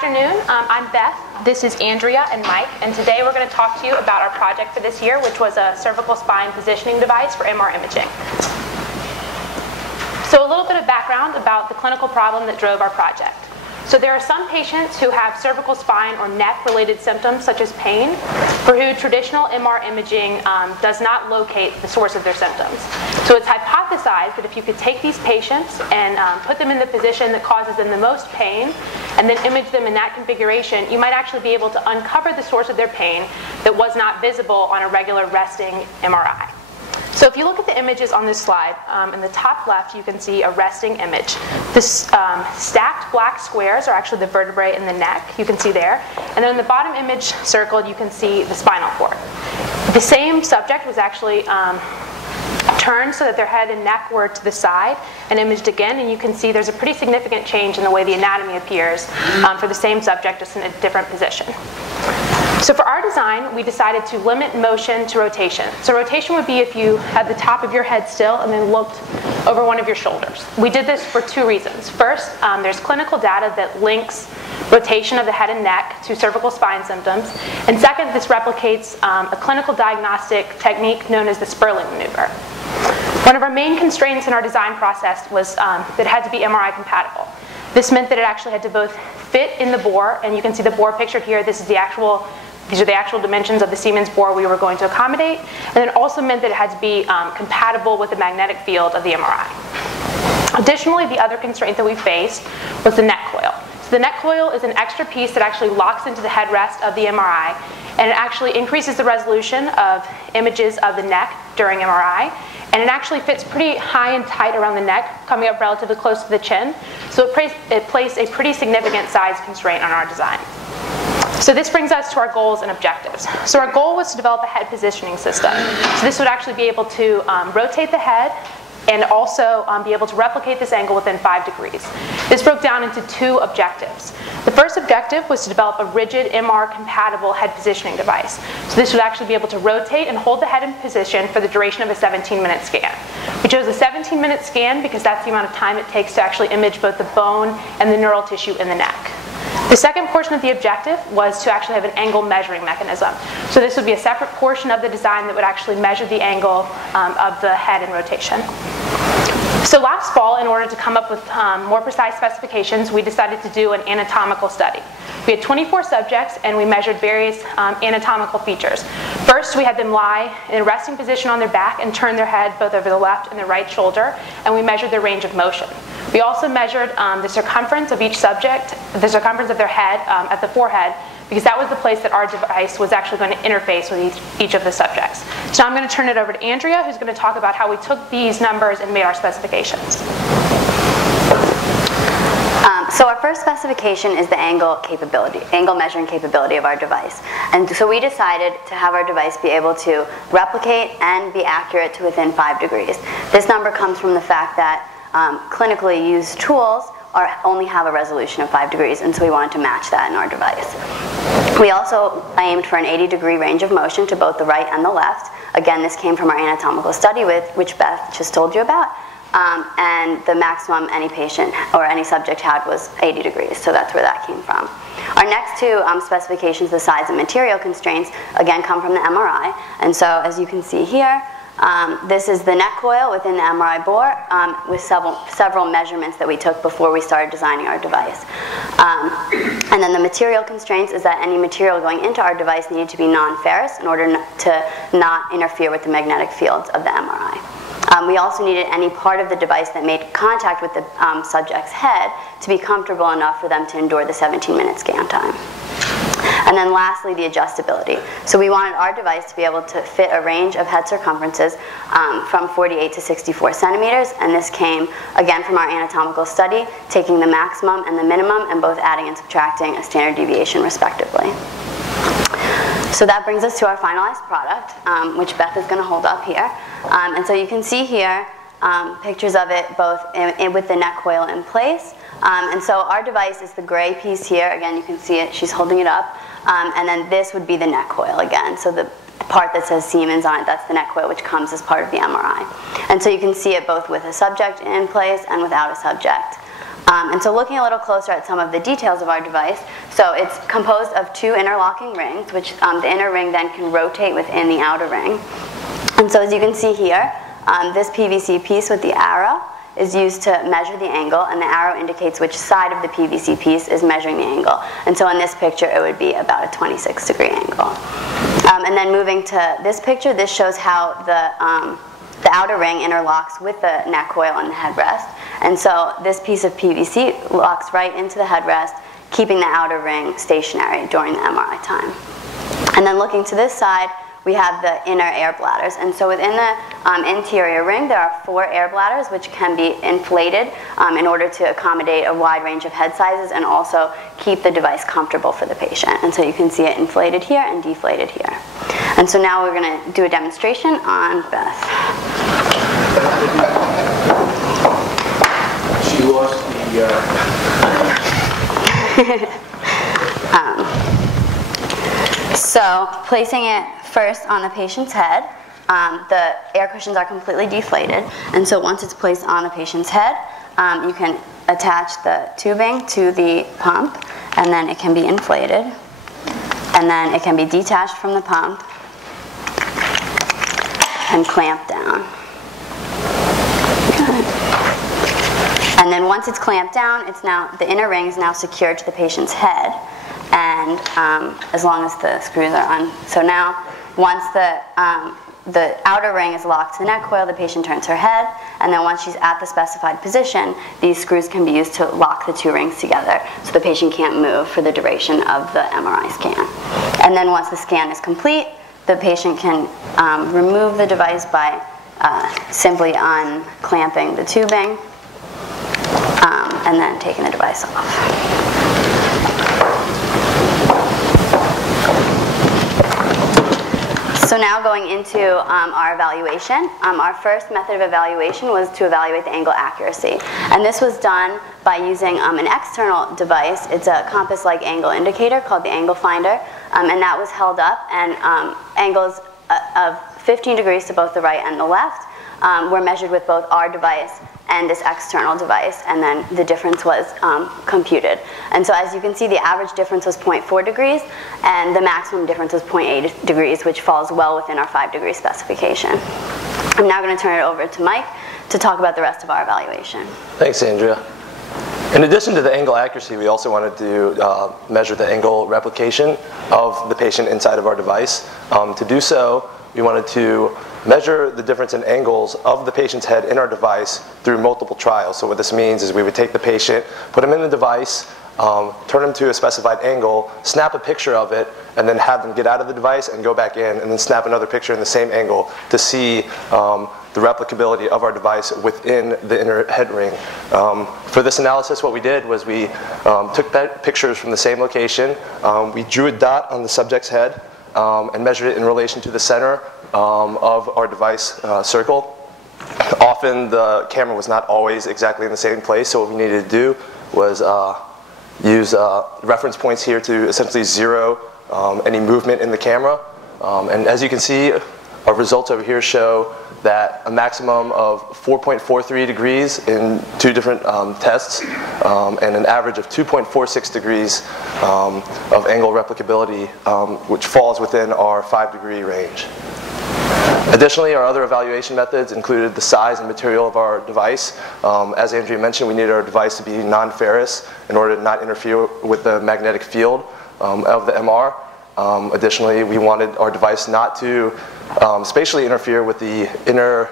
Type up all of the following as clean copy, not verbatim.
Good afternoon, I'm Beth, this is Andrea and Mike, and today we're going to talk to you about our project for this year, which was a cervical spine positioning device for MR imaging. So a little bit of background about the clinical problem that drove our project. So there are some patients who have cervical spine or neck related symptoms such as pain, for who traditional MR imaging does not locate the source of their symptoms. So it's hypothesized that if you could take these patients and put them in the position that causes them the most pain and then image them in that configuration, you might actually be able to uncover the source of their pain that was not visible on a regular resting MRI. So if you look at the images on this slide, in the top left you can see a resting image. The stacked black squares are actually the vertebrae in the neck, you can see there. And then in the bottom image circled you can see the spinal cord. The same subject was actually turned so that their head and neck were to the side and imaged again, and you can see there's a pretty significant change in the way the anatomy appears for the same subject, just in a different position. So for our design, we decided to limit motion to rotation. So rotation would be if you had the top of your head still and then looked over one of your shoulders. We did this for two reasons. First, there's clinical data that links rotation of the head and neck to cervical spine symptoms. And second, this replicates a clinical diagnostic technique known as the Sperling maneuver. One of our main constraints in our design process was that it had to be MRI compatible. This meant that it actually had to both fit in the bore, and you can see the bore pictured here. These are the actual dimensions of the Siemens bore we were going to accommodate, and it also meant that it had to be compatible with the magnetic field of the MRI. Additionally, the other constraint that we faced was the neck coil. So the neck coil is an extra piece that actually locks into the headrest of the MRI, and it actually increases the resolution of images of the neck during MRI. And it actually fits pretty high and tight around the neck, coming up relatively close to the chin. So it placed a pretty significant size constraint on our design. So this brings us to our goals and objectives. So our goal was to develop a head positioning system. So this would actually be able to rotate the head and also be able to replicate this angle within 5 degrees. This broke down into two objectives. The first objective was to develop a rigid MR-compatible head positioning device. So this would actually be able to rotate and hold the head in position for the duration of a 17-minute scan. We chose a 17-minute scan because that's the amount of time it takes to actually image both the bone and the neural tissue in the neck. The second portion of the objective was to actually have an angle measuring mechanism. So this would be a separate portion of the design that would actually measure the angle of the head in rotation. So last fall, in order to come up with more precise specifications, we decided to do an anatomical study. We had 24 subjects and we measured various anatomical features. First, we had them lie in a resting position on their back and turn their head both over the left and the right shoulder, and we measured their range of motion. We also measured the circumference of each subject, the circumference of their head at the forehead, because that was the place that our device was actually going to interface with each of the subjects. So now I'm going to turn it over to Andrea, who's going to talk about how we took these numbers and made our specifications. So our first specification is the angle measuring capability of our device. And so we decided to have our device be able to replicate and be accurate to within 5 degrees. This number comes from the fact that clinically used tools only have a resolution of 5 degrees, and so we wanted to match that in our device. We also aimed for an 80-degree range of motion to both the right and the left. Again, this came from our anatomical study, which Beth just told you about. And the maximum any patient or any subject had was 80 degrees, so that's where that came from. Our next two specifications, the size and material constraints, again come from the MRI. And so as you can see here, this is the neck coil within the MRI bore with several measurements that we took before we started designing our device. And then the material constraints is that any material going into our device needed to be non-ferrous in order to not interfere with the magnetic fields of the MRI. We also needed any part of the device that made contact with the subject's head to be comfortable enough for them to endure the 17-minute scan time. And then lastly, the adjustability. So we wanted our device to be able to fit a range of head circumferences from 48 to 64 centimeters, and this came again from our anatomical study, taking the maximum and the minimum and both adding and subtracting a standard deviation respectively. So that brings us to our finalized product, which Beth is going to hold up here. And so you can see here pictures of it both with the neck coil in place. And so our device is the gray piece here. Again, you can see it. She's holding it up. And then this would be the neck coil again. So the part that says Siemens on it, that's the neck coil, which comes as part of the MRI. And so you can see it both with a subject in place and without a subject. And so looking a little closer at some of the details of our device, so it's composed of 2 interlocking rings, which the inner ring then can rotate within the outer ring. And so as you can see here, this PVC piece with the arrow is used to measure the angle, and the arrow indicates which side of the PVC piece is measuring the angle. And so in this picture, it would be about a 26-degree angle. And then moving to this picture, this shows how the outer ring interlocks with the neck coil and the headrest. And so this piece of PVC locks right into the headrest, keeping the outer ring stationary during the MRI time. And then looking to this side, we have the inner air bladders. And so within the interior ring, there are 4 air bladders which can be inflated in order to accommodate a wide range of head sizes and also keep the device comfortable for the patient. And so you can see it inflated here and deflated here. And so now we're going to do a demonstration on Beth. She lost the... So placing it first on the patient's head, the air cushions are completely deflated, and so once it's placed on the patient's head, you can attach the tubing to the pump, and then it can be inflated, and then it can be detached from the pump and clamped down. Good. And then once it's clamped down, the inner ring is now secured to the patient's head, and as long as the screws are on. So now, once the outer ring is locked to the neck coil, the patient turns her head, and then once she's at the specified position, these screws can be used to lock the 2 rings together so the patient can't move for the duration of the MRI scan. And then once the scan is complete, the patient can remove the device by simply unclamping the tubing and then taking the device off. So now going into our evaluation, our first method of evaluation was to evaluate the angle accuracy. And this was done by using an external device. It's a compass-like angle indicator called the angle finder. And that was held up, and angles of 15 degrees to both the right and the left were measured with both our device and this external device, and then the difference was computed. And so as you can see, the average difference was 0.4 degrees, and the maximum difference was 0.8 degrees, which falls well within our 5-degree specification. I'm now going to turn it over to Mike to talk about the rest of our evaluation. Thanks, Andrea. In addition to the angle accuracy, we also wanted to measure the angle replication of the patient inside of our device. To do so, we wanted to measure the difference in angles of the patient's head in our device through multiple trials. So what this means is we would take the patient, put him in the device, turn him to a specified angle, snap a picture of it, and then have them get out of the device and go back in, and then snap another picture in the same angle to see the replicability of our device within the inner head ring. For this analysis, what we did was we took pictures from the same location. We drew a dot on the subject's head and measured it in relation to the center of our device circle. Often the camera was not always exactly in the same place, so what we needed to do was use reference points here to essentially zero any movement in the camera. And as you can see, our results over here show that a maximum of 4.43 degrees in 2 different tests and an average of 2.46 degrees of angle replicability, which falls within our 5-degree range. Additionally, our other evaluation methods included the size and material of our device. As Andrea mentioned, we needed our device to be non-ferrous in order to not interfere with the magnetic field of the MR. Additionally, we wanted our device not to spatially interfere with the inner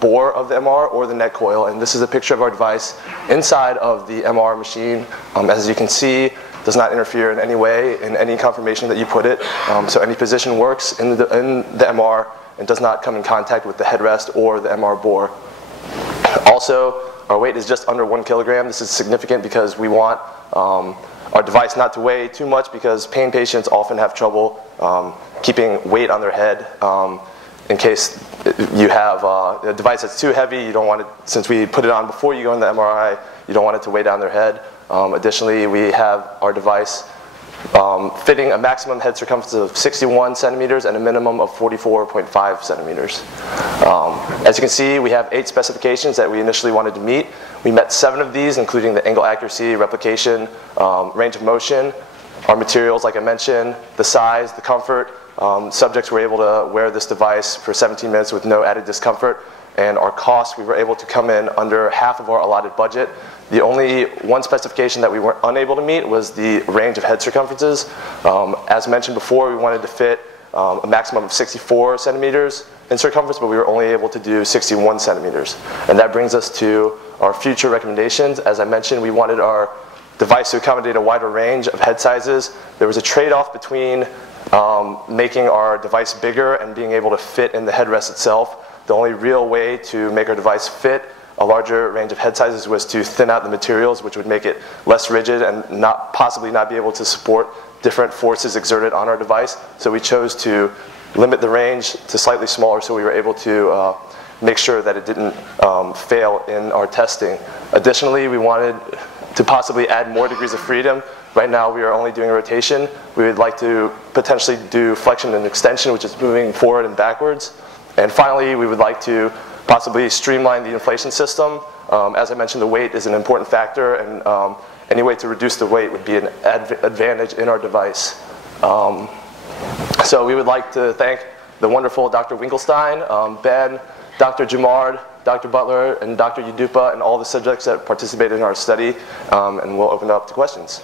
bore of the MR or the neck coil. And this is a picture of our device inside of the MR machine. As you can see, does not interfere in any way in any conformation that you put it. So any position works in the MR and does not come in contact with the headrest or the MR bore. Also, our weight is just under 1 kilogram. This is significant because we want our device not to weigh too much, because pain patients often have trouble keeping weight on their head. In case you have a device that's too heavy, you don't want it, since we put it on before you go in the MRI, you don't want it to weigh down their head. Additionally, we have our device fitting a maximum head circumference of 61 centimeters and a minimum of 44.5 centimeters. As you can see, we have 8 specifications that we initially wanted to meet. We met 7 of these, including the angle accuracy, replication, range of motion, our materials, like I mentioned, the size, the comfort. Subjects were able to wear this device for 17 minutes with no added discomfort. And our cost, we were able to come in under half of our allotted budget. The only one specification that we were unable to meet was the range of head circumferences. As mentioned before, we wanted to fit a maximum of 64 centimeters in circumference, but we were only able to do 61 centimeters. And that brings us to our future recommendations. As I mentioned, we wanted our device to accommodate a wider range of head sizes. There was a trade-off between making our device bigger and being able to fit in the headrest itself. The only real way to make our device fit a larger range of head sizes was to thin out the materials, which would make it less rigid and possibly not be able to support different forces exerted on our device. So we chose to limit the range to slightly smaller so we were able to make sure that it didn't fail in our testing. Additionally, we wanted to possibly add more degrees of freedom. Right now we are only doing a rotation. We would like to potentially do flexion and extension, which is moving forward and backwards. And finally, we would like to possibly streamline the inflation system. As I mentioned, the weight is an important factor, and any way to reduce the weight would be an advantage in our device. So we would like to thank the wonderful Dr. Winkelstein, Ben, Dr. Jamard, Dr. Butler, and Dr. Udupa, and all the subjects that participated in our study, and we'll open it up to questions.